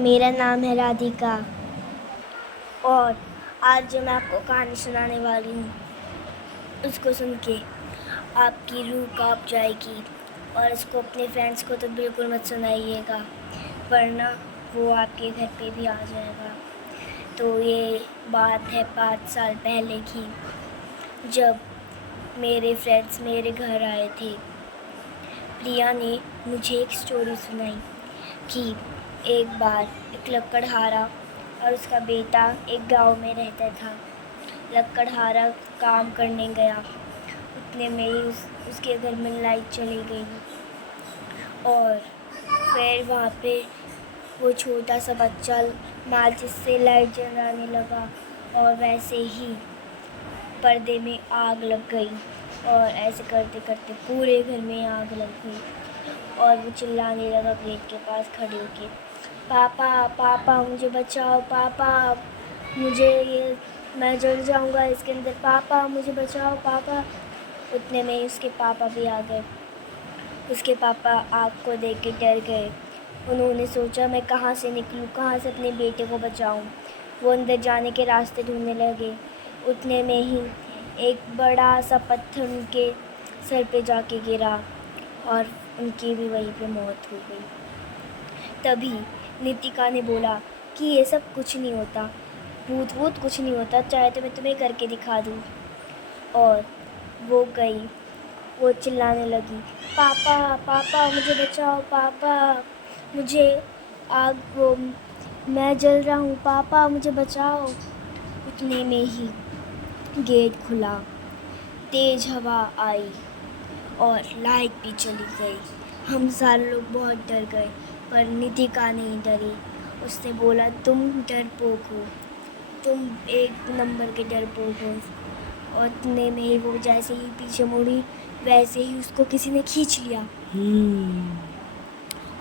मेरा नाम है राधिका और आज जो मैं आपको कहानी सुनाने वाली हूँ उसको सुन के आपकी रूह कांप जाएगी। और इसको अपने फ्रेंड्स को तो बिल्कुल मत सुनाइएगा, वरना वो आपके घर पे भी आ जाएगा। तो ये बात है 5 साल पहले की, जब मेरे फ्रेंड्स मेरे घर आए थे। प्रिया ने मुझे एक स्टोरी सुनाई कि एक बार एक लकड़हारा और उसका बेटा एक गांव में रहता था। लकड़हारा काम करने गया, उतने में ही उसके घर में लाइट चली गई और फिर वहाँ पे वो छोटा सा बच्चा माचिस से लाइट जलाने लगा और वैसे ही पर्दे में आग लग गई और ऐसे करते करते पूरे घर में आग लग गई। और वो चिल्लाने लगा गेट के पास खड़े होके, पापा पापा मुझे बचाओ, पापा मैं जल जाऊंगा इसके अंदर, पापा मुझे बचाओ पापा। उतने में उसके पापा भी आ गए। उसके पापा आग को देख के डर गए। उन्होंने सोचा मैं कहाँ से निकलूँ, कहाँ से अपने बेटे को बचाऊँ। वो अंदर जाने के रास्ते ढूंढने लगे। उतने में ही एक बड़ा सा पत्थर उनके सर पे जाके गिरा और उनकी भी वहीं पे मौत हो गई। तभी नितिका ने बोला कि ये सब कुछ नहीं होता, भूत वूत कुछ नहीं होता, चाहे तो मैं तुम्हें करके दिखा दूँ। और वो गई, वो चिल्लाने लगी, पापा पापा मुझे बचाओ, पापा मुझे मैं जल रहा हूँ, पापा मुझे बचाओ। उतने में ही गेट खुला, तेज़ हवा आई और लाइट भी चली गई। हम सारे लोग बहुत डर गए, पर नितिका नहीं डरी। उसने बोला तुम डरपोक हो, तुम एक नंबर के डरपोक हो। और उतने में ही वो जैसे ही पीछे मुड़ी, वैसे ही उसको किसी ने खींच लिया।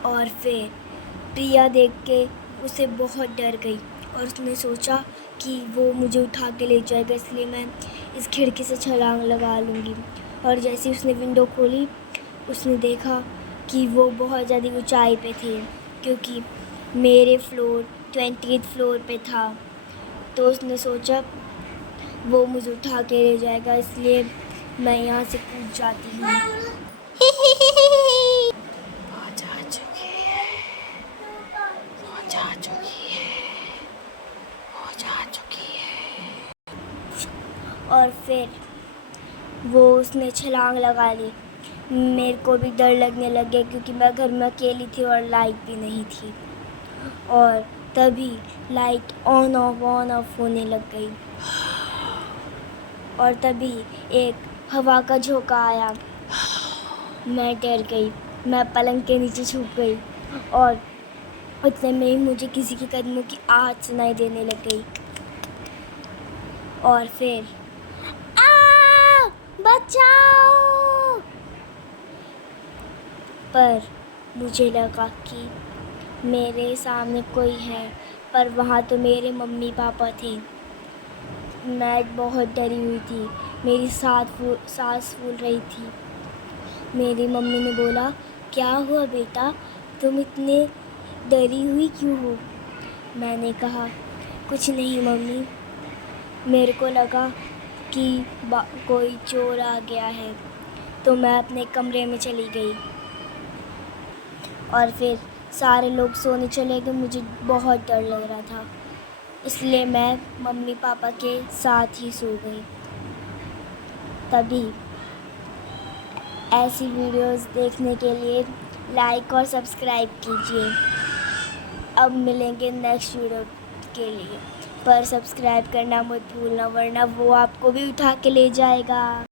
और फिर प्रिया देख के उसे बहुत डर गई और उसने सोचा कि वो मुझे उठा के ले जाएगा, इसलिए मैं इस खिड़की से छलांग लगा लूँगी। और जैसे उसने विंडो खोली, उसने देखा कि वो बहुत ज़्यादा ऊंचाई पे थे, क्योंकि मेरे फ्लोर 20th फ्लोर पे था। तो उसने सोचा वो मुझे उठा के ले जाएगा, इसलिए मैं यहाँ से कूद जाती हूँ। और फिर उसने छलांग लगा ली। मेरे को भी डर लगने लग गया, क्योंकि मैं घर में अकेली थी और लाइट भी नहीं थी। और तभी लाइट ऑन ऑफ होने लग गई और तभी एक हवा का झोंका आया। मैं डर गई, मैं पलंग के नीचे छुप गई और उतने में ही मुझे किसी के कदमों की आहट सुनाई देने लग गई। और फिर बचाओ! पर मुझे लगा कि मेरे सामने कोई है, पर वहाँ तो मेरे मम्मी पापा थे। मैं बहुत डरी हुई थी, मेरी सांस फूल रही थी। मेरी मम्मी ने बोला, क्या हुआ बेटा, तुम इतने डरी हुई क्यों हो? मैंने कहा, कुछ नहीं मम्मी, मेरे को लगा कि कोई चोर आ गया है, तो मैं अपने कमरे में चली गई। और फिर सारे लोग सोने चले गए, मुझे बहुत डर लग रहा था, इसलिए मैं मम्मी पापा के साथ ही सो गई। तभी ऐसी वीडियोस देखने के लिए लाइक और सब्सक्राइब कीजिए। अब मिलेंगे नेक्स्ट वीडियो के लिए, पर सब्सक्राइब करना मत भूलना, वरना वो आपको भी उठा के ले जाएगा।